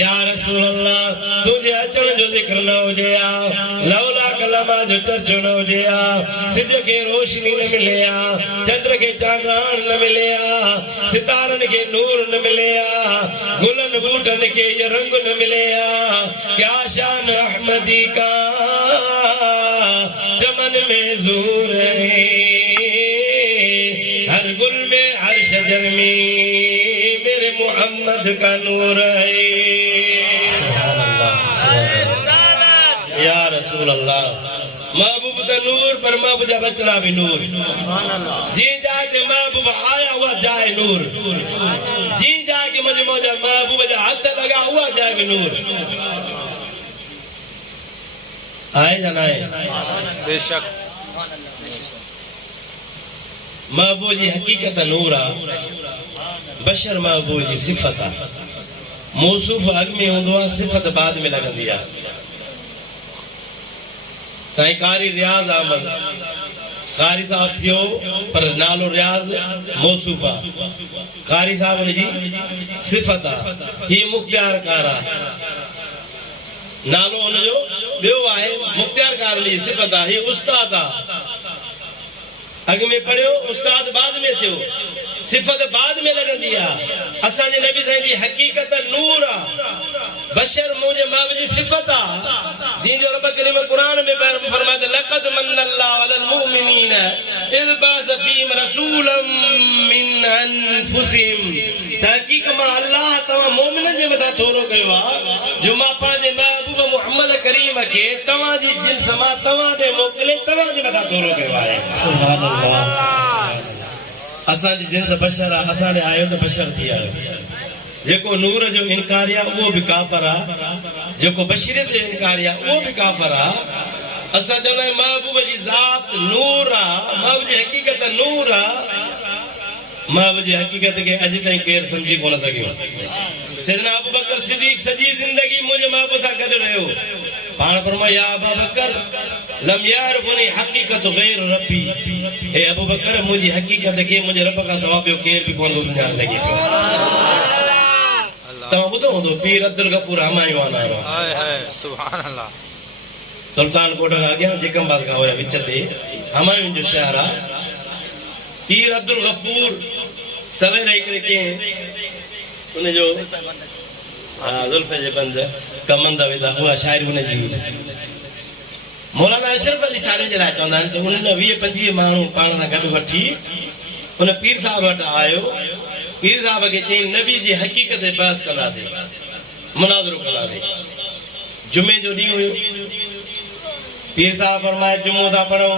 या रसूल अल्लाह तुझे अचण जो जिक्र न हुजे आ लौला कलमा जो चर्चो न हुजे आ सिज के रोशनी न मिले आ चंद्र के चांदरान न मिले आ सितारन के नूर न मिले आ गुलन बूटन के ये रंग न मिले आ क्या शान अहमदी का चमन में ज़ूर है हर गुल में हर शजर में मेरे मोहम्मद का नूर है या रसूल अल्लाह महबूब का नूर पर महबूब जा बचड़ा भी नूर जी जाके महबूब आया हुआ जाए नूर जी जाके मुझे मौजा महबूब जा हाथ लगा हुआ जाए भी नूर आए जाना है बेशक महबूब जी हकीकत नूर आ बशर महबूब जी सिफत आ मौसूफ अग में होंदो आ सिफत बाद में लगंदी आ साईं कारी रियाज अहमद कारी साहब थियो पर नालो रियाज मौसूफ आ कारी साहब जी सिफत आ ही मुख्तियार कारा नालो उनजो बियो आहे मुख्तियार कार जी सिफत आ ही उस्ताद आ अग में पढ़ियो उस्ताद बाद में थियो सिफत बाद में लगंदी आ असा जे नबी साईं जी हकीकत नूर आ बशर मुझे महबूब जी सिफत आ जी जो रब करीम कुरान में फरमाते लक़द मन्नल्लाहु अलल मुमिनीन इज़ बअस फीहिम रसूलन मिन अनफुसिहिम तहकीक में अल्लाह तवा मोमिनन जे मथा थोरो कयो आ जो मां पांजे महबूब मोहम्मद करीम के तवा जी जिन समा तवा दे मोकले तवा जे मथा थोरो कयो आहे सुभान अल्लाह असा जी जिन से बशर आ असा ने आयो तो बशर थी आयो जेको नूर जो इनकारिया वो भी काफर आ जेको बशरियत जो इनकारिया वो भी काफर आ असा जने महबूब जी जात नूर आ महबूब जी हकीकत नूर आ महबूब जी हकीकत के अज ताई केर समझी कोन सकियो सैयदना अबू बकर सिद्दीक सजी जिंदगी मुझे महबूब सा गड रहो पान फरमाया या अबू बकर लम यारफनी हकीकत गैर रब्बी ए अबू बकर मुझी हकीकत के मुझे रब का सवा बियो केर भी कोन सुञाण सके तवा बुधो होंदो पीर अब्दुल गफूर हमायो आना हाय हाय सुभान अल्लाह सुल्तान कोट का गया जिकमबाद का होया विच ते हमायो जो शहर आ पीर अब्दुल गफूर सवेरे एक के उन जो जुल्फे जे बंद कमंदा विदा हुआ शायरी उन जी मौलाना अशरफ अली थानवी जे लाइ चवंदा आहिनि त उन 20-25 माण्हू पाण सां गॾु वठी उन पीर साहब वटि आयो पीर साहब के चई नबी जी हकीकत बहस कंदासीं मुनाज़रो कंदासीं जुमे जो ॾींहुं हुयो पीर साहब फरमाए जुमो था पढ़ो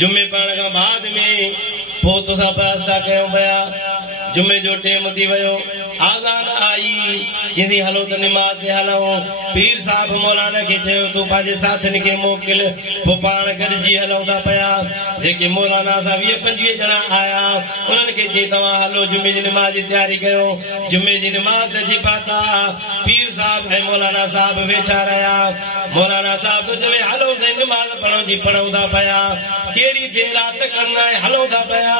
जुमे पढ़ण खां बाद में पोइ तोसां बहस था कयूं पिया जुमे जो टेम थी वियो आज़ान आई जिंदी हलो त नमाज ते हलो पीर साहब मौलाना के चयो तू पांजे साथन के मोकिल पो पाण गॾिजी हलूं था पिया जेके मौलाना सा 20-25 ॼणा आया उन्हनि खे चई तव्हां हलो जुमे जी नमाज जी तयारी कयो जुमे जी नमाज जी पाता पीर साहब ऐं मौलाना साहब वेठा रहिया मौलाना साहब तो चवे हलो से नमाज पढ़ण जी पढ़ूं था पिया केड़ी देर रात करना है हलूं था पिया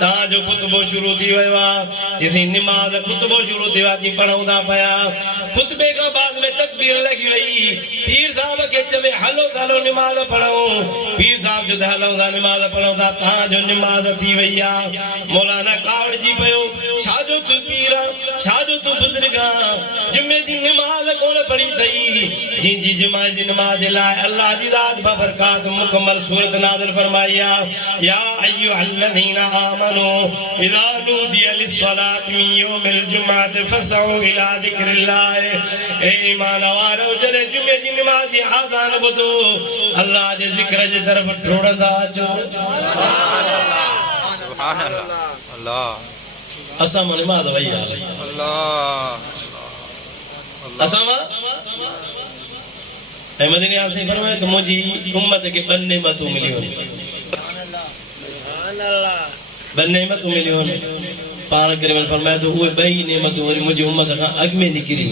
तव्हां जो खुतबो शुरू थी वियो आहे जिसी नमाज खुतबो शुरू थी वाती पढ़ूं था पिया खुतबे का बाद में तकबीर लगी वही पीर साहब के चवे हलो हलो नमाज पढ़ो पीर साहब जो हलो था नमाज पढ़ो था ता जो नमाज थी वही आ मौलाना कावड़ जी पयो छाजो तू पीरा छाजो तू बुजुर्गा जुमे जी नमाज कोन पढ़ी थई जी जी जुमे जी नमाज लाए अल्लाह जी जात बरकत मुकम्मल सूरत नाज़िल फरमाया या अय्युहल्लज़ीना आमनू इज़ा नूदिया लिस्सलात मिन यौमिल जुमअत फसऊ इला ज़िक्रिल्लाह ए ईमान वारो जने जुमे जी नमाज जी आज़ान बुधो अल्लाह जे ज़िक्र जे तरफ टोड़ंदा अचो सुभान अल्लाह अल्लाह असा नमाज वही हाल अल्लाह असा मदनी आल से फरमाए तो मुझी उम्मत के बन नेमतों मिलियो सुभान अल्लाह बन नेमतों मिलियो पाण करे फरमाए तो वो बई नेमतों मुझी उम्मत का अग में निकरी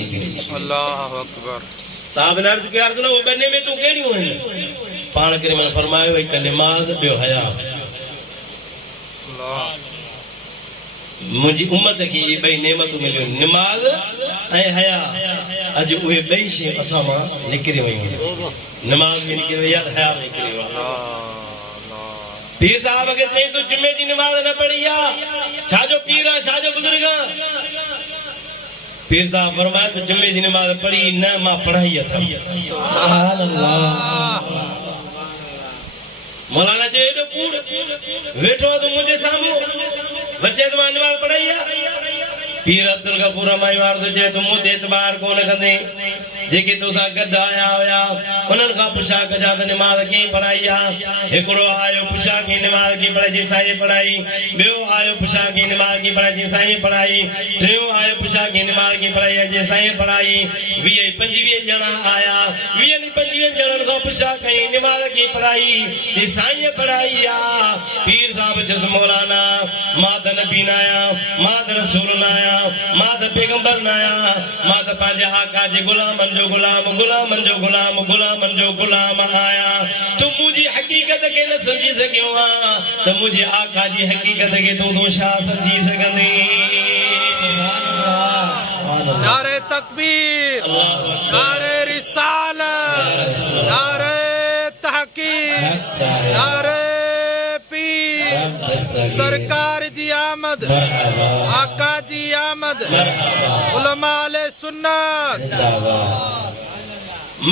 अल्लाहु अकबर साहब ने अर्ज किया तो वो बन नेमतों केड़ियों हैं पाण करे फरमायो एक नमाज बियो हया अल्लाह मुझी उम्मत की बई नेमतों मिलियो नमाज ऐं हया अॼु उहे ॿई शयूं असां मां निकिरी वयूं नमाज़ बि निकिरी वई आहे हया बि निकिरी वियो आहे पीर साहब खे चई तूं जुमे जी नमाज़ न पढ़ी आहे छाजो पीर आहे छाजो बुज़ुर्ग आहे पीर साहब फरमाए त जुमे जी नमाज़ पढ़ी न मां पढ़ाई अथमि सुभान अल्लाह मौलाना जो एॾो कूड़ वेठो आहे तूं मुंहिंजे साम्हूं बच्चे त मां नमाज़ पढ़ाई आहे पीर अब्दुल गफूर माईवार तो चए तूं मूं ते एतबार कोन कंदे जेके तोसां गॾु आया हुया उन्हनि खां पुछा कजां त निमाज़ कीअं पढ़ाई आहे हिकिड़ो आयो पुछा कीअं निमाज़ कीअं पढ़ाई साईं पढ़ाई ॿियो आयो पुछा कीअं निमाज़ कीअं पढ़ाई साईं पढ़ाई टियों आयो पुछा कीअं निमाज़ कीअं पढ़ाई जे साईं पढ़ाई 20-25 ॼणा आया 20-25 ॼणनि खां पुछा कई निमाज़ कीअं पढ़ाई जे साईं पढ़ाई आहे पीर साहब चयुसि मौलाना मां त नबी न आहियां मां त रसूल न आहियां मां त पैगंबर न आहियां मां त पंहिंजे आका जे गुलामनि जो गुलामनि जो गुलाम आहियां तूं मुंहिंजी हक़ीक़त खे न सम्झी सघियो आहे त मुंहिंजे आका जी हक़ीक़त खे तूं छा सम्झी सघंदी नारे तकबीर नारे रिसालत नारे तहकीक नारे पीर सरकार जी आमद आका जी आमद उलमा अहले सुन्नत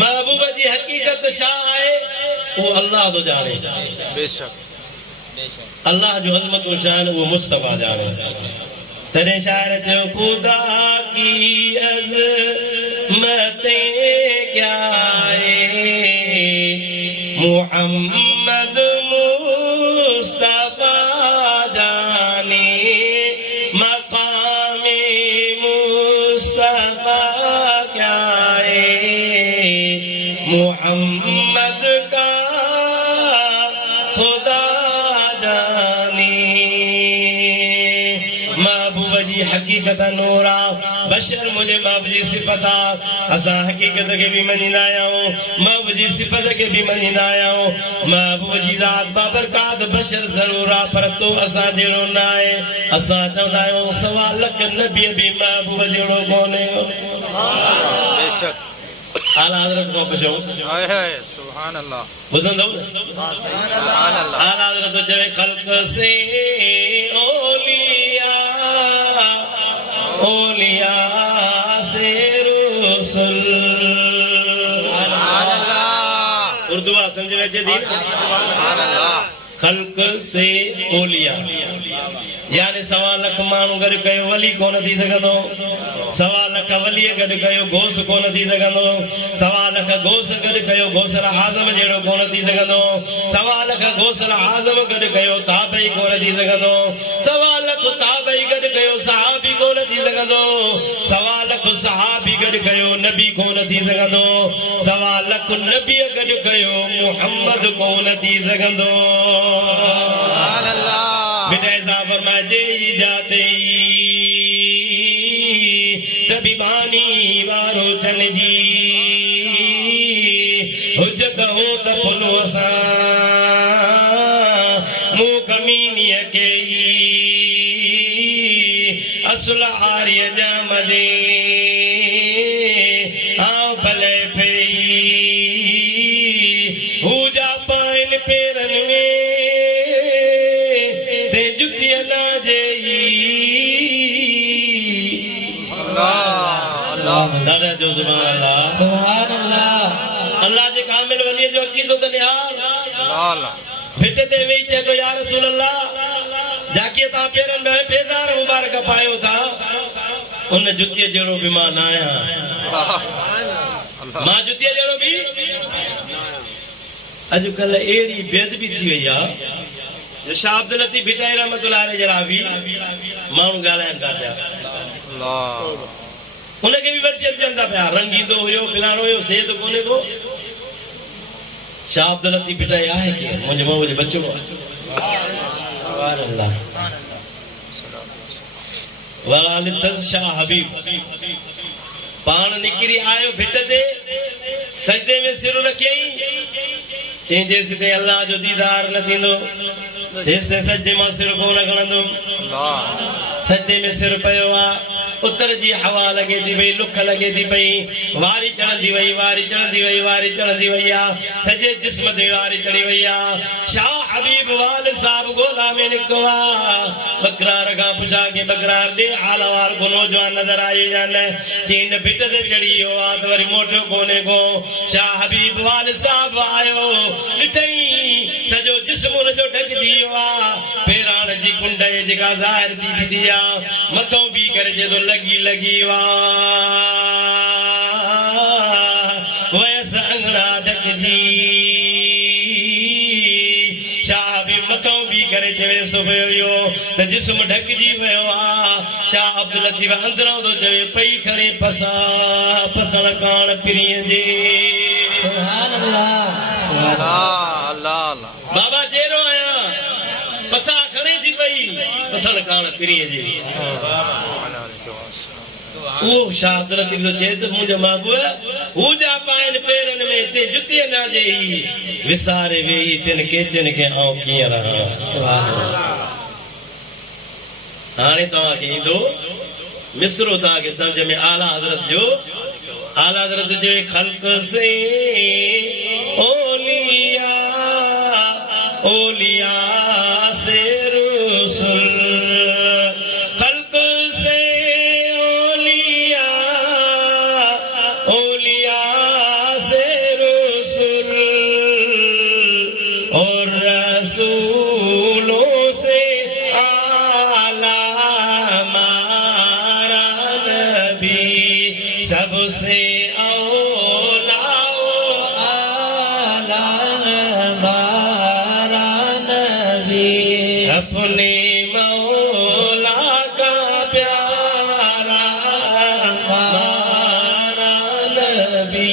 महबूब जी हकीकत छा आहे वो अल्लाह तो जाने बेशक अल्लाह जो अजमत और शान वो मुस्तफा जाने तेरे शायर जो खुदा की अज़मतें क्या है मुहम्मद मुस्तफा जाने मकामे मुस्तफा क्या है मुहम्मद का खुदा जाने महबूब जी हकीकत नूरा बशर मुझे महबूब जी सिफता असा हकीकत के भी मनीदा आयो महबूब जी सिफत के भी मनीदा आयो महबूब जी ज़ात बाबरकात बशर जरूर आ पर तो असा जेड़ो ना है असा चवंदा आयो सवा लख नबी भी महबूब जेड़ो कोने बेशक आला हजरत को पुछो हाय हाय सुभान अल्लाह बुधंदो सुभान अल्लाह आला हजरत तो जवे खल्क से ओलिया से रसूल सुभान अल्लाह उर्दू आ समझ में अचे थी सुभान अल्लाह खल्क से ओलिया यानी सवा लख माण्हू गॾु कयो वली कोन थी सघंदो सवा लख वलीअ गॾु कयो घोष कोन थी सघंदो सवा लख घोष गॾु कयो घोसर आज़म जहिड़ो कोन थी सघंदो सवा लख घोसर आज़म गॾु कयो ताबई कोन थी सघंदो सवा लख ताबई गॾु कयो सहाबी कोन थी सघंदो सवा लख सहाबी गॾु कयो नबी कोन थी सघंदो सवा लख नबीअ गॾु कयो मुहम्मद कोन थी सघंदो सुभान अल्लाह बेटा ऐसा फरमाए जे जाते तभी बानी वारो चन जी हुज्जत हो त पुनो असा मु कमीनी के असुल आर्य जा मजे आओ भले पे हो जा पाइन पेरन में दादा जो सुभान अल्लाह अल्लाह जे कामिल वली जो अकीदो त निहार अल्लाह फिट ते वेई चे तो या रसूल अल्लाह जाके ता पेरन में पेदार मुबारक पायो था उन जुतिय जड़ो भी मां ना आया मां जुतिय जड़ो भी अजकल एड़ी बेदबी थी वई आ जो शाह अब्दुल लतीफ भिटाई रहमतुल्लाह अलैहि जराबी माण्हू ॻाल्हाइनि था पिया अल्लाह उनके भी बच्चे चलता पिया रंगीदो हुयो फिलानो हुयो सेद कोने को शाह अब्दुल लतीफ भिटाई आहे के मुझे मुझे बच्चो सुभान अल्लाह वाला लितज शाह हबीब पान निकरी आयो भिट ते सजदे में सिर रखई चई जेसिते अल्लाह जो दीदार न थींदो तेसिते सजदे मां सिर कोन खणंदो अल्लाह सजदे में सिर पयो आ उत्तर जी हवा लगे थी भई लुख लगे थी भई वारी चढ़ंदी वई वारी चढ़ंदी वई वारी चढ़ंदी वई आ सजे जिस्म ते वारी चढ़ी वई आ शाह हबीब वाल साहब गोला में निकतो आ बकरार का पुछा के बकरार दे हालवार को नौजवान नजर आए जाने चीन पिट ते चढ़ी हो आ तो वरी मोटो कोने को शाह हबीब वाल साहब आयो लिठई सजो जिस्म जो ढक दियो आ फेरान जी कुंडे जेका ज़ाहिर थी बिजिया मथों भी करे जे तो लगी लगी वा वैस अंगड़ा ढक जी शाह भी मथों भी करे चवे सो भयो त जिस्म ढक जी वयो आ शाह अब्दुल लतीफ अंदरों तो चवे पई खणे पसा पसण कान पिरिय जे सुभान अल्लाह अल्लाह बाबा जेरो आया पसा खणी थी पई पसण कान पिरिय जे ओ शाह अब्दुल लतीफ तो चेत मुझे माबूए हु जा पाइन पेरन में ते जुती ना जेई विसारे वेई तिन केचन के आऊं किया रहा सुभान अल्लाह हाने तवा के इंदो मिसरो ता के समझ में आला हजरत जो खल्क से ओलिया ओलिया से रसूल खल्क से ओलिया ओलिया से रसूल और रसूलों से आला हमारा नबी सबसे अपने मौला का प्यारा हमारा नबी